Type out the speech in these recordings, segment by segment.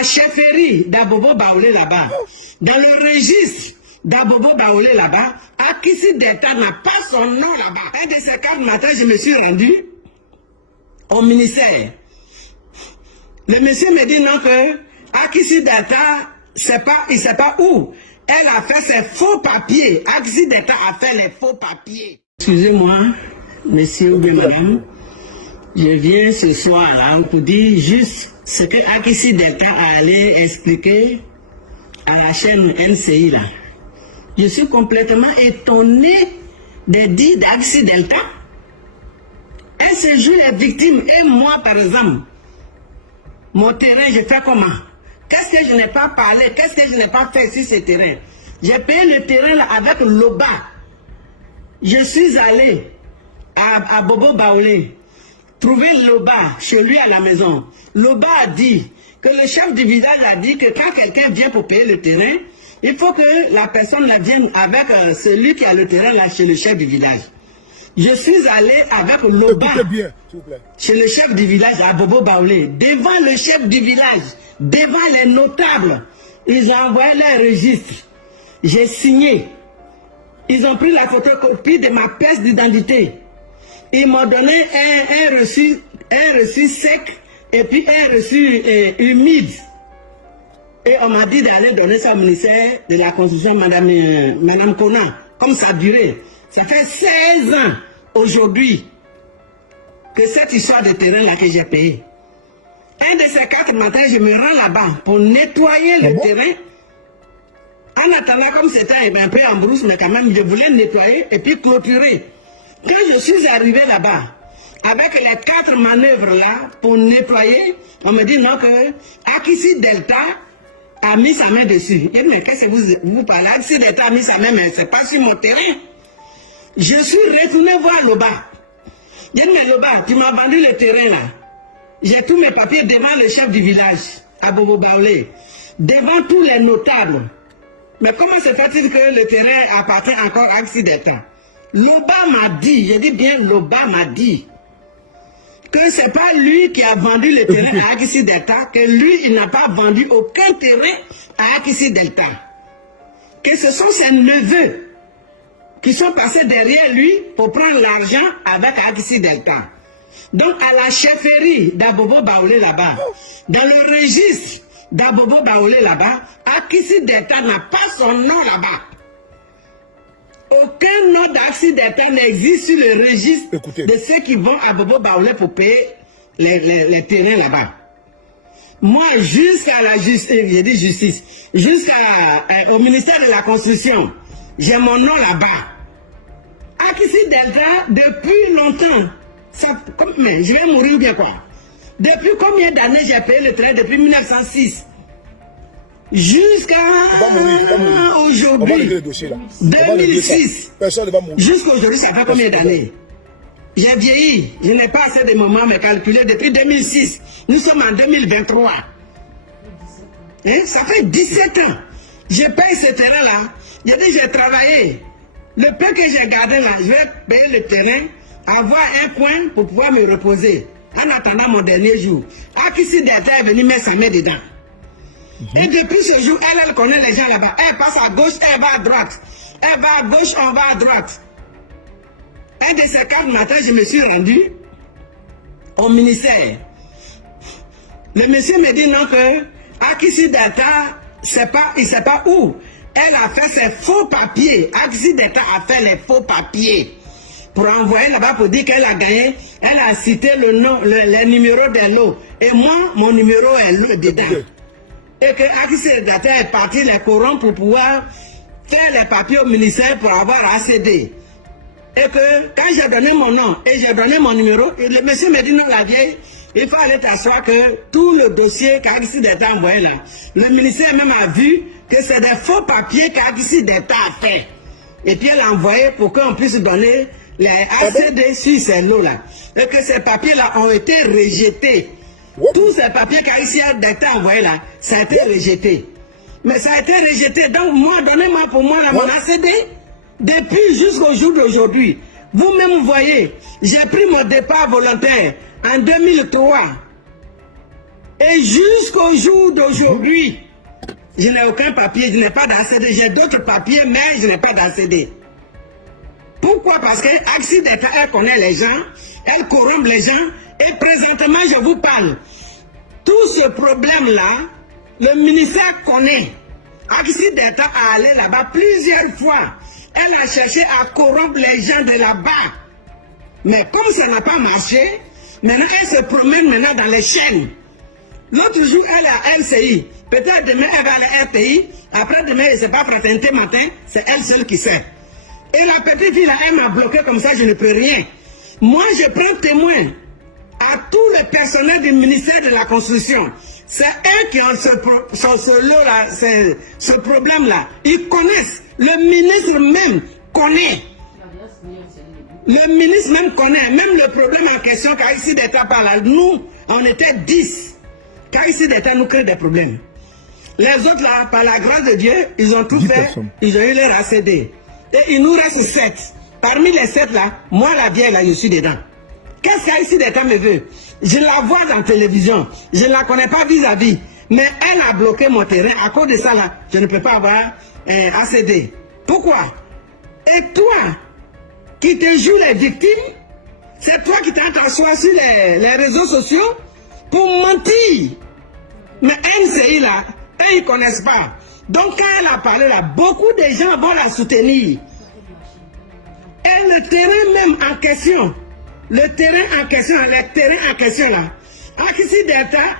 la chefferie d'Abobo Baoulé là-bas, dans le registre d'Abobo Baoulé là-bas, Akissi Delta n'a pas son nom là-bas. Un de ces 4 matins, je me suis rendu au ministère. Le monsieur me dit non que Akissi Delta, il ne sait pas où. Elle a fait ses faux papiers. Akissi Delta a fait les faux papiers. Excusez-moi, monsieur ou madame, je viens ce soir là pour dire juste ce que Akissi Delta a allé expliquer à la chaîne NCI là. Je suis complètement étonné des dits d'Akissi Delta. Elle se joue les victimes. Et moi, par exemple, mon terrain, je fais comment? Qu'est-ce que je n'ai pas parlé? Qu'est-ce que je n'ai pas fait sur ce terrain? J'ai payé le terrain là avec Loba. Je suis allé à Bobo Baoulé, trouver Loba chez lui à la maison. Loba a dit que le chef du village a dit que quand quelqu'un vient pour payer le terrain, il faut que la personne la vienne avec celui qui a le terrain là chez le chef du village. Je suis allé avec Loba chez le chef du village à Bobo Baoulé, devant le chef du village, devant les notables. Ils ont envoyé leur registre. J'ai signé. Ils ont pris la photocopie de ma pièce d'identité. Ils m'ont donné un reçu sec et puis un reçu humide. Et on m'a dit d'aller donner ça au ministère de la Construction, Madame Kona. Comme ça a duré. Ça fait 16 ans aujourd'hui que cette histoire de terrain-là que j'ai payé. Un de ces 4 matins, je me rends là-bas pour nettoyer le terrain. En attendant, comme c'était un peu en brousse, mais quand même, je voulais nettoyer et puis clôturer. Quand je suis arrivé là-bas, avec les 4 manœuvres là, pour nettoyer, on me dit non que Akissi Delta a mis sa main dessus. Je dis, mais qu'est-ce que vous parlez? Akissi Delta a mis sa main, mais c'est pas sur mon terrain. Je suis retourné voir Loba. Je dis, mais Loba, tu m'as vendu le terrain là. J'ai tous mes papiers devant le chef du village, à Bobo Baoulé, devant tous les notables. Mais comment se fait-il que le terrain appartient encore à Akissi Delta? Loba m'a dit, je dis bien Loba m'a dit, que ce n'est pas lui qui a vendu le terrain à Akissi Delta, que lui, il n'a pas vendu aucun terrain à Akissi Delta. Que ce sont ses neveux qui sont passés derrière lui pour prendre l'argent avec Akissi Delta. Donc à la chefferie d'Abobo Baoulé là-bas, dans le registre d'Abobo Baoulé là-bas, Akissi Delta n'a pas son nom là-bas. Aucun nom d'Akissi Delta n'existe sur le registre de ceux qui vont à Bobo Baoulé pour payer les terrains là-bas. Moi, jusqu'à la justice, j'ai dit justice, jusqu'au ministère de la Construction, j'ai mon nom là-bas. Akissi Delta, depuis longtemps, mais je vais mourir ou bien quoi? Depuis combien d'années j'ai payé le terrain? Depuis 1906. Jusqu'à aujourd'hui, 2006. Jusqu'à aujourd'hui, ça fait combien d'années? J'ai vieilli, je n'ai pas assez de moments à me calculer depuis 2006. Nous sommes en 2023. Hein? Ça fait 17 ans. Je paye ce terrain-là. J'ai dit, j'ai travaillé. Le peu que j'ai gardé là, je vais payer le terrain, avoir un coin pour pouvoir me reposer. En attendant mon dernier jour. Akissi Delta est venu mettre sa main dedans. Et depuis ce jour, elle connaît les gens là-bas. Elle passe à gauche, elle va à droite. Elle va à gauche, on va à droite. Un de ces 4 matins, je me suis rendu au ministère. Le monsieur me dit non que Akissi Delta, il ne sait pas où. Elle a fait ses faux papiers. Akissi Delta a fait les faux papiers. Pour envoyer là-bas pour dire qu'elle a gagné. Elle a cité le nom, les numéros des lots. Et moi, mon numéro est dedans. Et que Akissi Delta est parti les courants pour pouvoir faire les papiers au ministère pour avoir ACD. Et que quand j'ai donné mon nom et j'ai donné mon numéro, et le monsieur me dit non, la vieille, il faut aller t'asseoir que tout le dossier qu'Akissi Delta a envoyé là, le ministère même a vu que c'est des faux papiers qu'Akissi Delta a fait. Et puis elle a envoyé pour qu'on puisse donner les ACD sur ces lots là. Et que ces papiers là ont été rejetés. Tous ces papiers qu'Akissi Delta a envoyés là, ça a été rejeté. Mais ça a été rejeté. Donc moi, donnez-moi pour moi là, mon ACD. Depuis jusqu'au jour d'aujourd'hui, vous-même voyez, j'ai pris mon départ volontaire en 2003. Et jusqu'au jour d'aujourd'hui, je n'ai aucun papier, je n'ai pas d'ACD. J'ai d'autres papiers, mais je n'ai pas d'ACD. Pourquoi? Parce que Axi d'État, elle connaît les gens, elle corrompt les gens, et présentement, je vous parle. Tout ce problème-là, le ministère connaît. Axi d'État a allé là-bas plusieurs fois. Elle a cherché à corrompre les gens de là-bas. Mais comme ça n'a pas marché, maintenant elle se promène maintenant dans les chaînes. L'autre jour, elle est à LCI. Peut-être demain, elle va à la RTI. Après demain, je ne sais pas, fraternité matin, c'est elle seule qui sait. Et la petite fille là, elle m'a bloqué comme ça, je ne peux rien. Moi, je prends témoin à tout le personnel du ministère de la Construction. C'est eux qui ont ce problème-là. Ils connaissent. Le ministre même connaît. Le ministre même connaît. Même le problème en question, car ici d'État par là, nous, on était 10. Car ici d'État nous crée des problèmes. Les autres là, par la grâce de Dieu, ils ont tout fait. Ils ont eu leur ACD. Et il nous reste 7. Parmi les 7 là, moi la vieille là, je suis dedans. Qu'est-ce qu'Aïssi d'État me veut? Je la vois dans la télévision. Je ne la connais pas vis-à-vis. Mais elle a bloqué mon terrain. À cause de ça là, je ne peux pas avoir ACD. Pourquoi? Et toi, qui te joues les victimes, c'est toi qui t'as t'asseoir sur les réseaux sociaux pour mentir. Mais NCI là, eux ils ne connaissent pas. Donc quand elle a parlé là, beaucoup de gens vont la soutenir. Et le terrain même en question, les terrains en question là, Axi d'État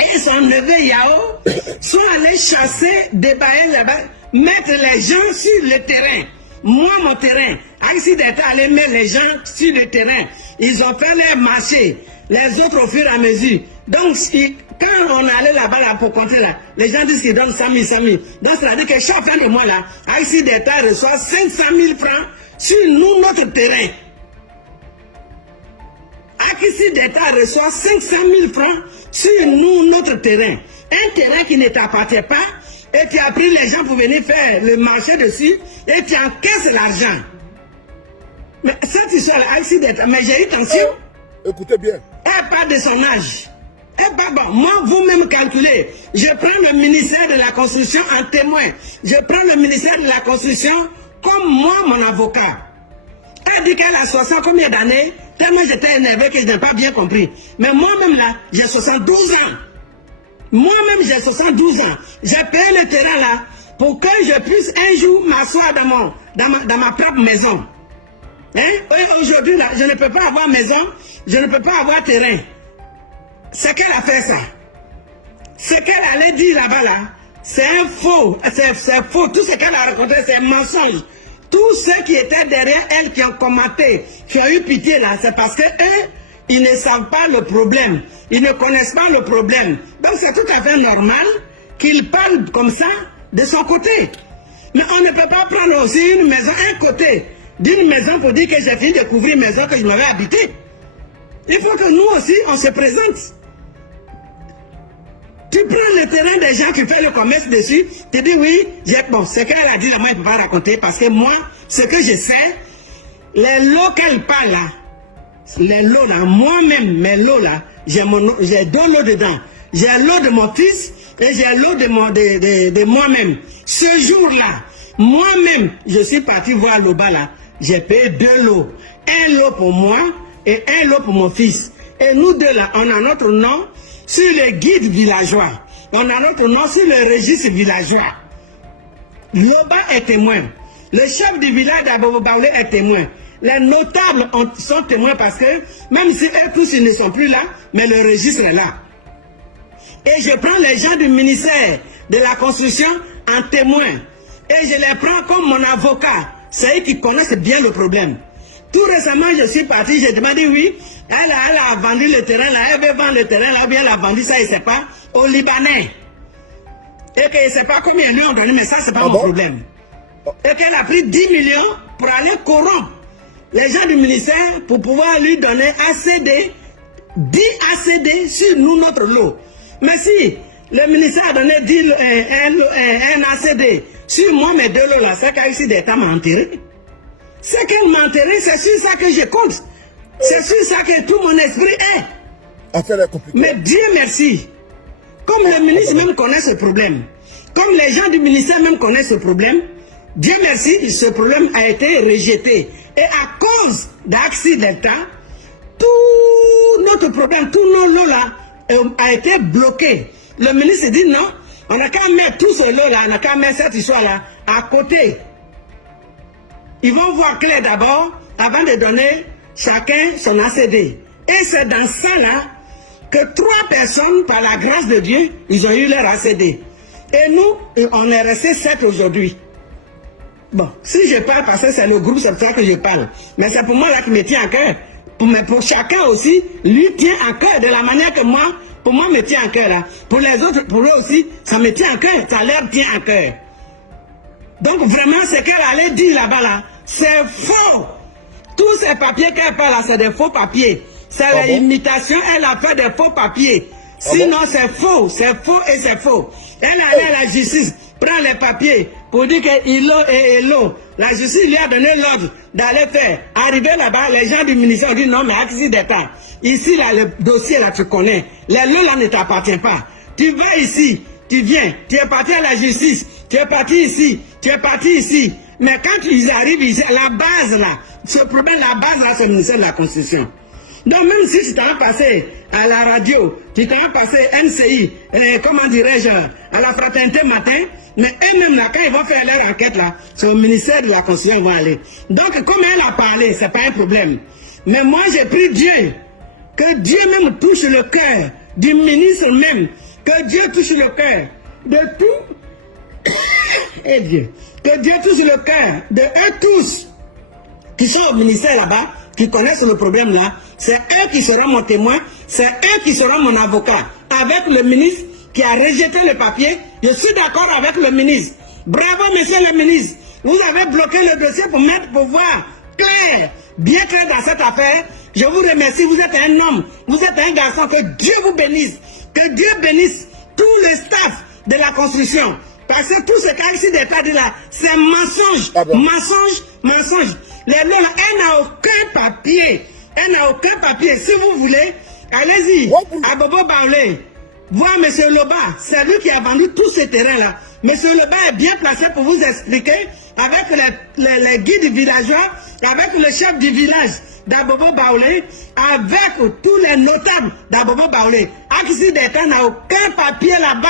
et son neveu Yao sont allés chasser, débailler là-bas, mettre les gens sur le terrain. Moi, mon terrain, Axi d'État allait mettre les gens sur le terrain. Ils ont fait leur marché, les autres au fur et à mesure. Donc, quand on allait là-bas là, pour compter là, les gens disent qu'ils donnent 100 000, 100 000. Donc, ça veut dire que chaque fin de mois là, Axi d'État reçoit 500 000 francs sur nous, notre terrain. Axi d'État reçoit 500 000 francs sur nous, notre terrain. Un terrain qui ne t'appartient pas, et tu as pris les gens pour venir faire le marché dessus, et tu encaisses l'argent. Mais cette histoire, Axi d'État, mais j'ai eu tension. Écoutez bien. Elle parle de son âge. Eh ben bon, moi, vous-même calculez. Je prends le ministère de la Construction en témoin. Je prends le ministère de la Construction comme moi, mon avocat. Elle dit qu'elle a 60 combien d'années, tellement j'étais énervé que je n'ai pas bien compris. Mais moi-même là, j'ai 72 ans. Moi-même, j'ai 72 ans. J'ai payé le terrain là pour que je puisse un jour m'asseoir dans ma propre maison. Hein? Aujourd'hui là, je ne peux pas avoir maison, je ne peux pas avoir terrain. C'est qu'elle a fait ça. Ce qu'elle allait dire là-bas là, c'est un faux. C'est faux. Tout ce qu'elle a raconté, c'est un mensonge. Tous ceux qui étaient derrière elle, qui ont commenté, qui ont eu pitié là, c'est parce que eux, ils ne savent pas le problème. Ils ne connaissent pas le problème. Donc c'est tout à fait normal qu'ils parlent comme ça de son côté. Mais on ne peut pas prendre aussi une maison, un côté d'une maison pour dire que j'ai fini de couvrir une maison que je m'avais habitée. Il faut que nous aussi, on se présente. Tu prends le terrain des gens qui font le commerce dessus, tu dis oui, bon, ce qu'elle a dit là, moi, je ne peux pas raconter parce que moi, ce que je sais, les lots qu'elle parle là, les lots là, moi-même, mes lots là, j'ai 2 lots dedans. J'ai l'eau de mon fils et j'ai l'eau de moi-même. Ce jour-là, moi-même, je suis parti voir le bas là, j'ai payé 2 lots. Un lot pour moi et un lot pour mon fils. Et nous deux là, on a notre nom sur le guide villageois. On a notre nom sur le registre villageois. Loba est témoin. Le chef du village d'Abobo Baoulé est témoin. Les notables sont témoins parce que même si eux tous ils ne sont plus là, mais le registre est là. Et je prends les gens du ministère de la construction en témoin. Et je les prends comme mon avocat. C'est eux qui connaissent bien le problème. Tout récemment, je suis parti, j'ai demandé oui, elle a vendu le terrain là, elle veut vendre le terrain là, bien elle a vendu ça, je ne sais pas, aux Libanais. Et que je ne sais pas combien ils lui ont donné, mais ça, ce n'est pas mon problème. Et qu'elle a pris 10 millions pour aller corrompre les gens du ministère pour pouvoir lui donner ACD, 10 ACD sur nous, notre lot. Mais si le ministère a donné un ACD sur moi, mes 2 lots là, c'est qu'Aïssi d'État m'a enterré. C'est qu'elle m'a enterré, c'est sur ça que je compte. C'est sur ça que tout mon esprit est. Affaire est compliquée. Mais Dieu merci. Comme le ministre même connaît ce problème, comme les gens du ministère même connaissent ce problème, Dieu merci, ce problème a été rejeté. Et à cause d'Axi Delta, tout notre problème, tout nos lots là, a été bloqué. Le ministre dit non, on n'a qu'à mettre tout ce lot là, on n'a qu'à mettre cette histoire là à côté. Ils vont voir clair d'abord avant de donner chacun son ACD. Et c'est dans ça là que 3 personnes, par la grâce de Dieu, ils ont eu leur ACD. Et nous, on est resté 7 aujourd'hui. Bon, si je parle parce que c'est le groupe, c'est pour ça que je parle. Mais c'est pour moi là qui me tient à cœur. Mais pour chacun aussi, lui tient à cœur de la manière que moi, pour moi, me tient à cœur là. Pour les autres, pour eux aussi, ça me tient à cœur, ça leur tient à cœur. Donc vraiment, ce qu'elle allait dire là-bas là, c'est faux. Tous ces papiers qu'elle parle là, c'est des faux papiers. C'est l'imitation, elle a fait des faux papiers. Sinon, c'est faux et c'est faux. Elle allait à la justice, prend les papiers pour dire que Ilo et Elo. La justice lui a donné l'ordre d'aller faire. Arrivé là-bas, les gens du ministère ont dit non, mais Axi Delta. Ici, là, le dossier, là, tu connais. Les lots, là, ne t'appartient pas. Tu vas ici, tu viens, tu es parti à la justice, tu es parti ici, tu es parti ici. Mais quand ils arrivent ici, la base, là, ce problème, la base, là, c'est le ministère de la Constitution. Donc même si tu t'en passé à la radio, tu t'en passé NCI, comment dirais-je, à la fraternité matin, mais eux-mêmes là, quand ils vont faire leur enquête là, c'est au ministère de la Constitution qu'ils vont aller. Donc comme elle a parlé, c'est pas un problème. Mais moi j'ai pris Dieu, que Dieu même touche le cœur du ministre même, que Dieu touche le cœur de tout, et Dieu, que Dieu touche le cœur de eux tous qui sont au ministère là-bas, qui connaissent le problème là, c'est eux qui seront mon témoin, c'est eux qui seront mon avocat. Avec le ministre qui a rejeté le papier, je suis d'accord avec le ministre. Bravo monsieur le ministre, vous avez bloqué le dossier pour voir clair, bien clair dans cette affaire. Je vous remercie, vous êtes un homme, vous êtes un garçon, que Dieu vous bénisse, que Dieu bénisse tout le staff de la construction. Parce que tout ce qu'Axi Delta dit là, c'est mensonge, mensonge, mensonge. Les lots là, elle n'a aucun papier. Elle n'a aucun papier. Si vous voulez, allez-y à Bobo Baoulé. Voir M. Loba. C'est lui qui a vendu tous ces terrains-là. M. Loba est bien placé pour vous expliquer avec les guides villageois, avec le chef du village d'Abobo Baoulé, avec tous les notables d'Abobo Baoulé. Axi Delta n'a aucun papier là-bas.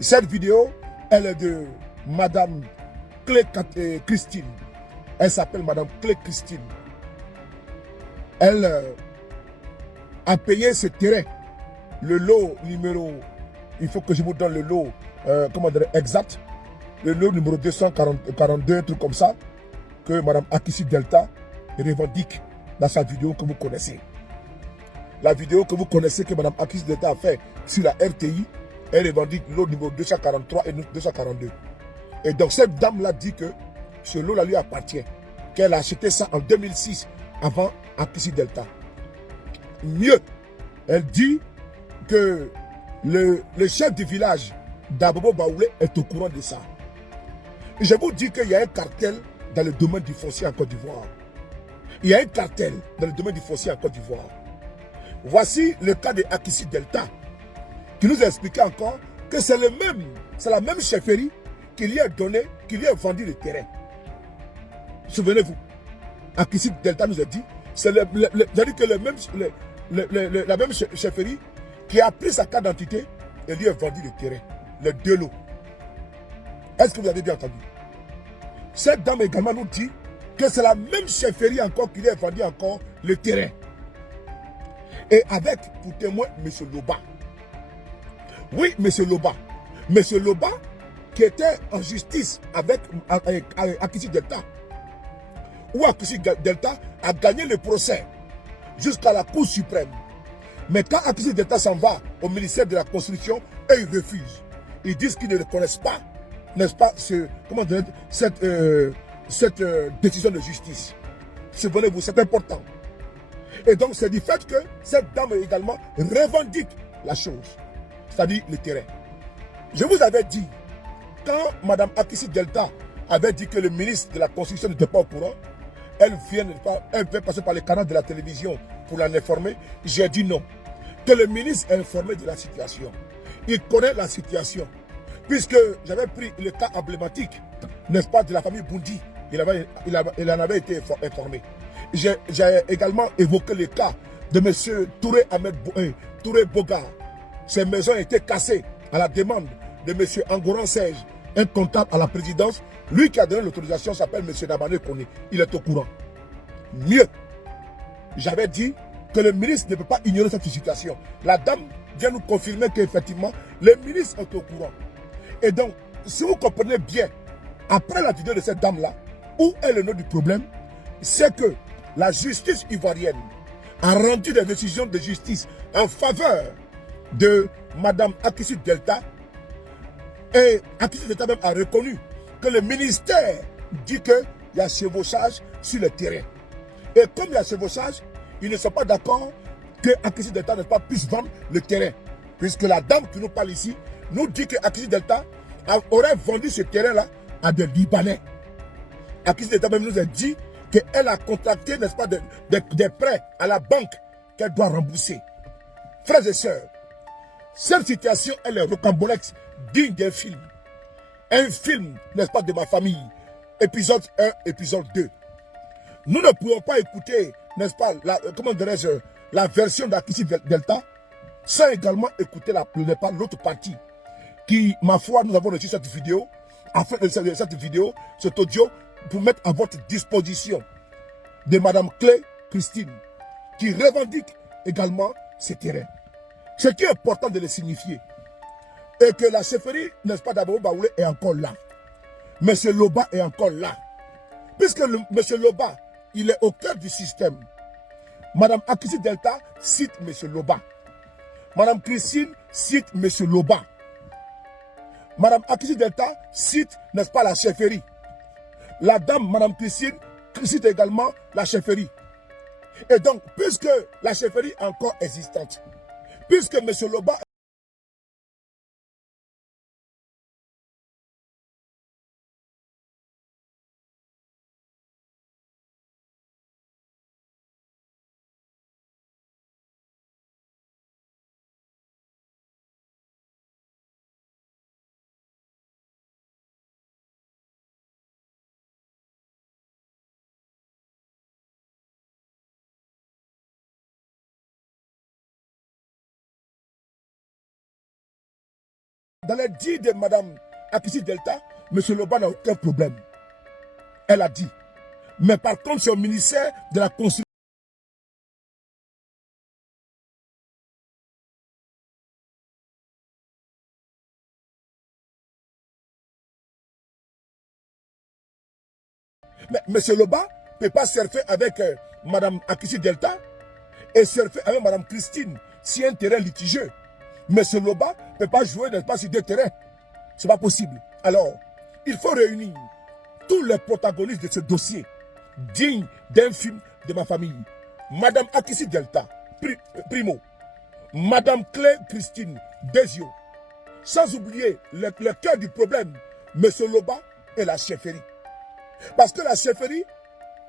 Cette vidéo, elle est de Madame Clé Christine. Elle s'appelle Madame Clé Christine. Elle a payé ce terrain. Le lot numéro, il faut que je vous donne le lot comment dire, exact. Le lot numéro 242, un truc comme ça, que Madame Axi Delta revendique dans sa vidéo que vous connaissez. La vidéo que vous connaissez que Madame Axi Delta a fait sur la RTI, elle revendique l'eau numéro 243 et 242. Et donc cette dame-là dit que ce lot-là lui appartient. Qu'elle a acheté ça en 2006 avant Axi Delta. Mieux, elle dit que le chef du village d'Abobo Baoulé est au courant de ça. Et je vous dis qu'il y a un cartel dans le domaine du foncier en Côte d'Ivoire. Il y a un cartel dans le domaine du foncier en Côte d'Ivoire. Voici le cas de Axi Delta, qui nous a expliqué encore que c'est la même chefferie qui lui a donné, qui lui a vendu le terrain. Souvenez-vous, Axi Delta nous a dit, c'est la même chefferie qui a pris sa carte d'identité et lui a vendu le terrain, les deux lots. Est-ce que vous avez bien entendu? Cette dame également nous dit que c'est la même chefferie encore qui lui a vendu encore le terrain. Et avec pour témoin M. Loba. Oui, M. Loba. M. Loba qui était en justice avec Axi Delta. où Akissi Delta a gagné le procès jusqu'à la Cour suprême. Mais quand Akissi Delta s'en va au ministère de la Construction, eux ils refusent. Ils disent qu'ils ne reconnaissent pas, n'est-ce pas, cette décision de justice. Souvenez-vous, c'est important. Et donc c'est du fait que cette dame également revendique la chose, c'est-à-dire le terrain. Je vous avais dit, quand Mme Akissi Delta avait dit que le ministre de la Constitution n'était pas au courant, elle vient passer par les canaux de la télévision pour l'en informer, j'ai dit non. Que le ministre est informé de la situation. Il connaît la situation. Puisque j'avais pris le cas emblématique, n'est-ce pas, de la famille Boundi, il en avait été informé. J'ai également évoqué le cas de M. Touré Boga. Ses maisons ont été cassées à la demande de M. Angoran Serge, un comptable à la présidence. Lui qui a donné l'autorisation s'appelle M. Nabane Kone. Il est au courant. Mieux, j'avais dit que le ministre ne peut pas ignorer cette situation. La dame vient nous confirmer qu'effectivement, le ministre est au courant. Et donc, si vous comprenez bien, après la vidéo de cette dame-là, où est le nœud du problème? C'est que la justice ivoirienne a rendu des décisions de justice en faveur de Mme Akissi Delta. Et Akissi Delta même a reconnu que le ministère dit qu'il y a chevauchage sur le terrain. Et comme il y a chevauchage, ils ne sont pas d'accord que Akissi Delta ne puisse vendre le terrain. Puisque la dame qui nous parle ici nous dit que Akissi Delta aurait vendu ce terrain-là à des Libanais. Akissi Delta même nous a dit qu'elle a contracté, n'est-ce pas, des prêts à la banque qu'elle doit rembourser. Frères et sœurs, cette situation, elle est rocambolesque, digne d'un film. Un film, n'est-ce pas, de ma famille. Épisode 1, épisode 2. Nous ne pouvons pas écouter, n'est-ce pas, la version d'Akissi Delta, sans également écouter l'autre partie. Qui, ma foi, nous avons reçu cette vidéo, afin de cette vidéo, cet audio, pour mettre à votre disposition de Mme Clé Christine, qui revendique également ces terrains. Ce qui est important de le signifier, est que la chefferie, n'est-ce pas, d'Abou Baoulé est encore là. M. Loba est encore là. Puisque M. Loba, il est au cœur du système. Mme Akissi Delta cite M. Loba. Mme Christine cite M. Loba. Mme Akissi Delta cite, n'est-ce pas, la chefferie. La dame, Mme Christine, cite également la chefferie. Et donc, puisque la chefferie est encore existante, puisque M. Loba dans les dits de Mme Akissi Delta, M. Loba n'a aucun problème. Elle a dit. Mais par contre, c'est au ministère de la Construction. Mais M. Loba ne peut pas surfer avec Mme Akissi Delta et surfer avec Mme Christine si un terrain litigieux. M. Loba ne peut pas jouer, n'est-ce pas, sur deux terrains. Ce n'est pas possible. Alors, il faut réunir tous les protagonistes de ce dossier, digne d'un film de ma famille. Mme Akissi Delta, primo. Mme Clé Christine, Desio. Sans oublier le cœur du problème, M. Loba et la chefferie. Parce que la chefferie,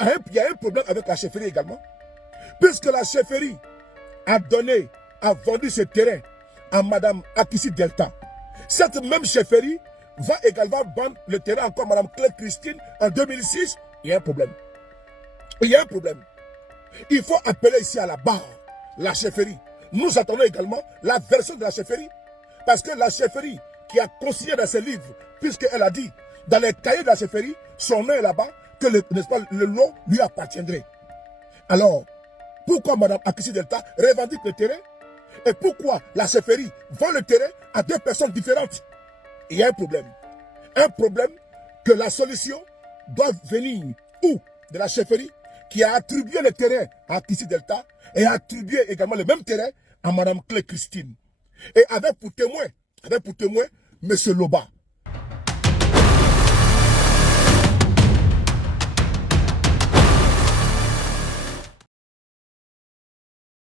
il y a un problème avec la chefferie également. Puisque la chefferie a vendu ce terrain à Mme Akissi Delta. Cette même chefferie va également vendre le terrain encore à Mme Clé Christine en 2006. Il y a un problème. Il y a un problème. Il faut appeler ici à la barre la chefferie. Nous attendons également la version de la chefferie. Parce que la chefferie qui a consigné dans ses livres, puisqu'elle a dit dans les cahiers de la chefferie, son nom est là-bas, que le lot lui appartiendrait. Alors, pourquoi Mme Akissi Delta revendique le terrain? Et pourquoi la chefferie vend le terrain à deux personnes différentes? Il y a un problème. Un problème que la solution doit venir où? de la chefferie qui a attribué le terrain à Kissi Delta et a attribué également le même terrain à Madame Clé Christine. Et avec pour témoin M. Loba.